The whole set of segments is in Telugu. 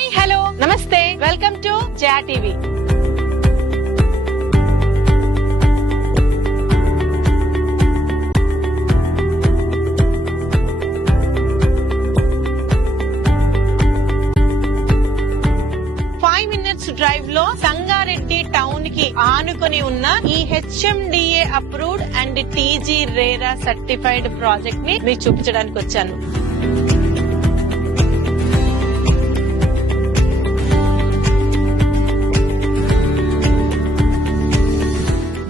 హాయ్ హలో నమస్తే welcome to Jaya TV. Drive లో సంగారెడ్డి టౌన్ కి ఆనుకొని ఉన్న ఈ HMDA approved and TG RERA certified project ని మీకు చూపించడానికి వచ్చాను.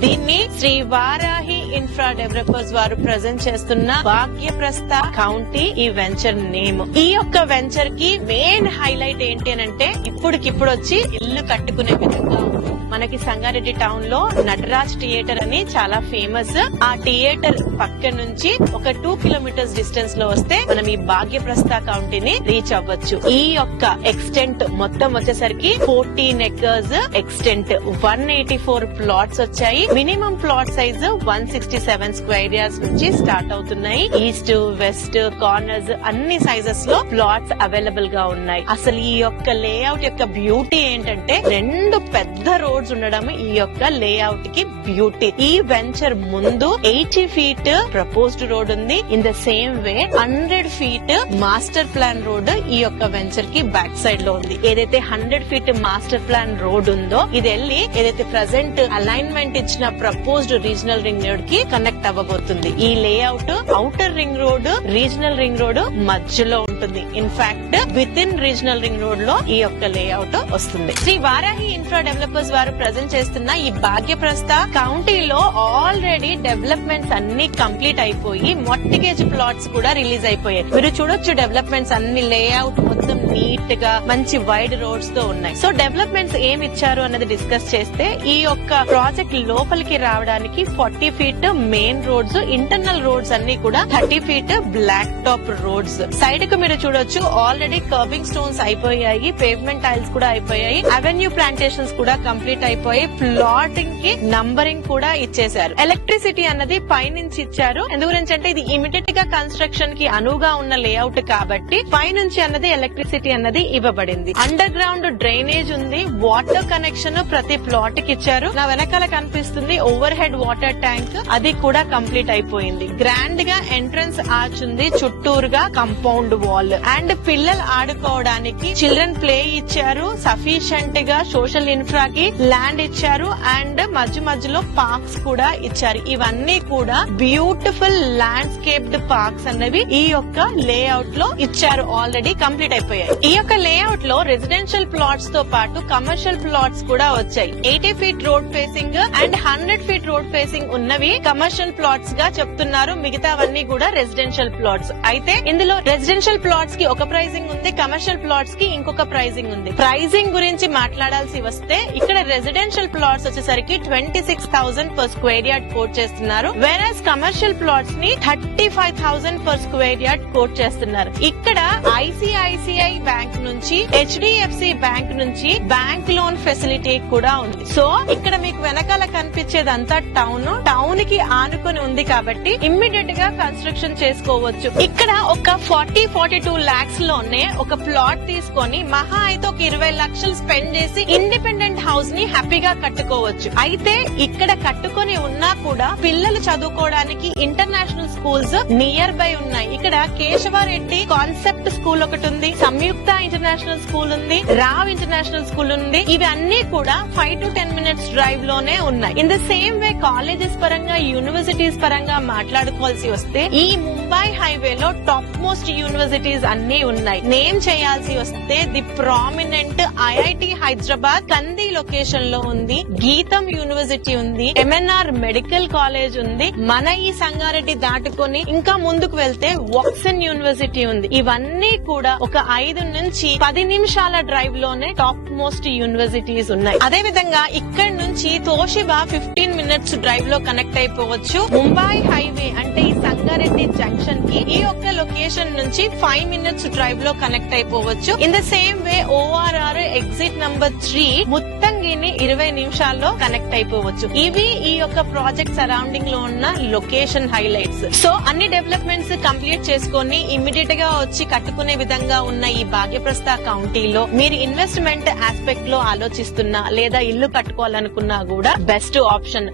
దీన్ని శ్రీ వారాహి ఇన్ఫ్రా డెవలపర్స్ వారు ప్రజెంట్ చేస్తున్న భాగ్యప్రస్థ కౌంటీ ఈ వెంచర్ నేమ్. ఈ యొక్క వెంచర్ కి మెయిన్ హైలైట్ ఏంటి అంటే ఇప్పుడికిప్పుడు వచ్చి ఇల్లు కట్టుకునే విధంగా మనకి సంగారెడ్డి టౌన్ లో నటరాజ్ థియేటర్ అని చాలా ఫేమస్. ఆ థియేటర్ పక్క నుంచి ఒక 2 కిలోమీటర్స్ డిస్టెన్స్ లో వస్తే మనం ఈ భాగ్యప్రస్థ కౌంటీని రీచ్ అవ్వచ్చు. ఈ యొక్క ఎక్స్టెంట్ మొత్తం వచ్చేసరికి 14 acres ఎక్స్టెంట్, 184 ప్లాట్స్ వచ్చాయి. Minimum plot size 167 square yards నుంచి స్టార్ట్ అవుతున్నాయి. ఈస్ట్ వెస్ట్ కార్నర్స్ అన్ని సైజెస్ లో ప్లాట్స్ అవైలబుల్ గా ఉన్నాయి. అసలు ఈ యొక్క లేఅవుట్ యొక్క బ్యూటీ ఏంటంటే 2 పెద్ద రోడ్స్ ఉండడం ఈ యొక్క లేఅవుట్ కి బ్యూటీ. ఈ వెంచర్ ముందు 80 feet ప్రపోజ్డ్ రోడ్ ఉంది. In the same way 100 feet master plan road ఈ యొక్క వెంచర్ కి బ్యాక్ సైడ్ లో ఉంది. ఏదైతే 100 feet మాస్టర్ ప్లాన్ రోడ్ ఉందో ఇది వెళ్ళి ఏదైతే ప్రెసెంట్ అలైన్మెంట్ ఇచ్చిన ప్రపోజ్డ్ రీజనల్ రింగ్ రోడ్ కి కనెక్ట్ అవ్వబోతుంది. ఈ layout outer ring road, regional ring road మధ్యలో ఉంటుంది. In fact with in regional ring road లో ఈ యొక్క లేఅవుట్ వస్తుంది. శ్రీ వారాహి ఇన్ఫ్రా డెవలపర్స్ వారు ప్రజెంట్ చేస్తున్న ఈ భాగ్యప్రస్థ కౌంటీలో ఆల్రెడీ డెవలప్మెంట్స్ అన్ని కంప్లీట్ అయిపోయి మొట్టిగేజ్ ప్లాట్స్ కూడా రిలీజ్ అయిపోయాయి. మీరు చూడొచ్చు డెవలప్మెంట్స్ అన్ని లేఅవుట్ మొత్తం నీట్ గా మంచి వైడ్ రోడ్స్ తో ఉన్నాయి. సో డెవలప్మెంట్స్ ఏమి ఇచ్చారు అన్నది డిస్కస్ చేస్తే ఈ యొక్క ప్రాజెక్ట్ లోపలికి రావడానికి 40 feet main roads, internal roads అన్ని కూడా 30 feet black top roads. Side కు మీరు చూడొచ్చు ఆల్రెడీ కర్బింగ్ స్టోన్స్ అయిపోయాయి, పేవ్మెంట్ టైల్స్ కూడా అయిపోయాయి, అవెన్యూ ప్లాంటేషన్స్ కూడా కంప్లీట్ అయిపోయి ప్లాటింగ్ కి నంబరింగ్ కూడా ఇచ్చేశారు. ఎలక్ట్రిసిటీ అన్నది పైనుంచి ఇచ్చారు. ఎందుగురించి అంటే ఇది ఇమిడియట్ గా కన్స్ట్రక్షన్ కి అనువుగా ఉన్న లేఅవుట్ కాబట్టి పైనుంచి అన్నది ఎలక్ట్రిసిటీ అన్నది ఇవ్వబడింది. అండర్ గ్రౌండ్ డ్రైనేజ్ ఉంది, వాటర్ కనెక్షన్ ప్రతి ప్లాట్ కి ఇచ్చారు. నా వెనకాల కనిపిస్తుంది ఓవర్ హెడ్ వాటర్ ట్యాంక్, అది కూడా కంప్లీట్ అయిపోయింది. గ్రాండ్ గా ఎంట్రన్స్ ఆర్చ్ ఉంది, చుట్టూరుగా కంపౌండ్ వాల్ అండ్ పిల్లలు ఆడుకోవడానికి చిల్డ్రన్ ప్లే ఇచ్చారు. సఫిషియెంట్ గా సోషల్ ఇన్ఫ్రాకి ల్యాండ్ ఇచ్చారు అండ్ మధ్యలో పార్క్స్ కూడా ఇచ్చారు. ఇవన్నీ కూడా బ్యూటిఫుల్ ల్యాండ్స్కేప్డ్ పార్క్స్ అన్నవి ఈ యొక్క లేఅవుట్ లో ఇచ్చారు. ఆల్రెడీ కంప్లీట్ అయిపోయాయి. ఈ యొక్క లేఅవుట్ లో రెసిడెన్షియల్ ప్లాట్స్ తో పాటు కమర్షియల్ ప్లాట్స్ కూడా వచ్చాయి. 80 feet road facing and 100 feet road facing ఉన్నవి కమర్షియల్ ప్లాట్స్ గా చెప్తున్నారు. మిగతావన్నీ కూడా రెసిడెన్షియల్ ప్లాట్స్. అయితే ఇందులో రెసిడెన్షియల్ ప్లాట్స్ కి ఒక ప్రైజింగ్ ఉంది, కమర్షియల్ ప్లాట్స్ కి ఇంకొక ప్రైజింగ్ ఉంది. ప్రైజింగ్ గురించి మాట్లాడాల్సి వస్తే ఇక్కడ రెసిడెన్షియల్ ప్లాట్స్ వచ్చేసరికి 26,000 పర్ స్క్వేర్ యార్డ్ కోట్ చేస్తున్నారు. వేరస్ కమర్షియల్ ప్లాట్స్ ని 35,000 పర్ స్క్వేర్ యార్డ్ కోట్ చేస్తున్నారు. ఇక్కడ ICICI బ్యాంక్ నుంచి, HDFC బ్యాంక్ నుంచి బ్యాంక్ లోన్ ఫెసిలిటీ కూడా ఉంది. సో ఇక్కడ మీకు వెనకాల కనిపించేదంతా టౌన్ కి ఆనుకొని ఉంది కాబట్టి ఇమ్మీడియట్ గా కన్స్ట్రక్షన్ చేసుకోవచ్చు. ఇక్కడ ఒక 42 lakhs లోనే ఒక ప్లాట్ తీసుకొని మహా అయితే ఒక 20 లక్షలు స్పెండ్ చేసి ఇండిపెండెంట్ హౌస్ ని హ్యాపీగా కట్టుకోవచ్చు. అయితే ఇక్కడ కట్టుకొని ఉన్నా కూడా పిల్లలు చదువుకోవడానికి ఇంటర్నేషనల్ స్కూల్స్ నియర్ బై ఉన్నాయి. ఇక్కడ కేశవారెడ్డి కాన్సెప్ట్ స్కూల్ ఒకటి ఉంది, సంయుక్త ఇంటర్నేషనల్ స్కూల్ ఉంది, రావ్ ఇంటర్నేషనల్ స్కూల్ ఉంది. ఇవి అన్ని కూడా 5 to 10 minutes డ్రైవ్ లోనే ఉన్నాయి. In the same way colleges పరంగా, యూనివర్సిటీస్ పరంగా మాట్లాడుకోవాల్సి వస్తే ఈ ముంబై హైవే లో టాప్ మోస్ట్ యూనివర్సిటీస్ అన్ని ఉన్నాయి. నేమ్ చేయాల్సి వస్తే ది ప్రామినెంట్ IIT హైదరాబాద్ కంది లొకేషన్ లో ఉంది, గీతం యూనివర్సిటీ ఉంది, MNR మెడికల్ కాలేజ్ ఉంది. మన ఈ సంగారెడ్డి దాటుకొని ఇంకా ముందుకు వెళ్తే వాక్సన్ యూనివర్సిటీ ఉంది. ఇవన్నీ కూడా ఒక 5 నుంచి 10 నిమిషాల డ్రైవ్ లోనే టాప్ మోస్ట్ యూనివర్సిటీస్ ఉన్నాయి. అదే విధంగా ఇక్కడ నుంచి తోషిబా 15 minutes డ్రైవ్ లో కనెక్ట్ అయిపోవచ్చు. ముంబై హైవే అంటే ఈ సంగారెడ్డి జంక్షన్ కి ఈ యొక్క లొకేషన్ నుంచి 5 minutes డ్రైవ్ లో కనెక్ట్ అయిపోవచ్చు. In the same way ORR exit number 3 Muthangi ని 20 నిమిషాల్లో కనెక్ట్ అయిపోవచ్చు. ఇవి ఈ యొక్క ప్రాజెక్ట్ సరౌండింగ్ లో ఉన్న లొకేషన్ హైలైట్స్. సో అన్ని డెవలప్మెంట్స్ కంప్లీట్ చేసుకొని ఇమ్మీడియట్ గా వచ్చి కట్టుకునే విధంగా ఉన్న ఈ భాగ్యప్రస్థ కౌంటీలో మీరు ఇన్వెస్ట్మెంట్ ఆస్పెక్ట్ లో ఆలోచిస్తున్నా లేదా ఇల్లు కట్టుకోవాలనుకున్నా కూడా బెస్ట్ ఆప్షన్.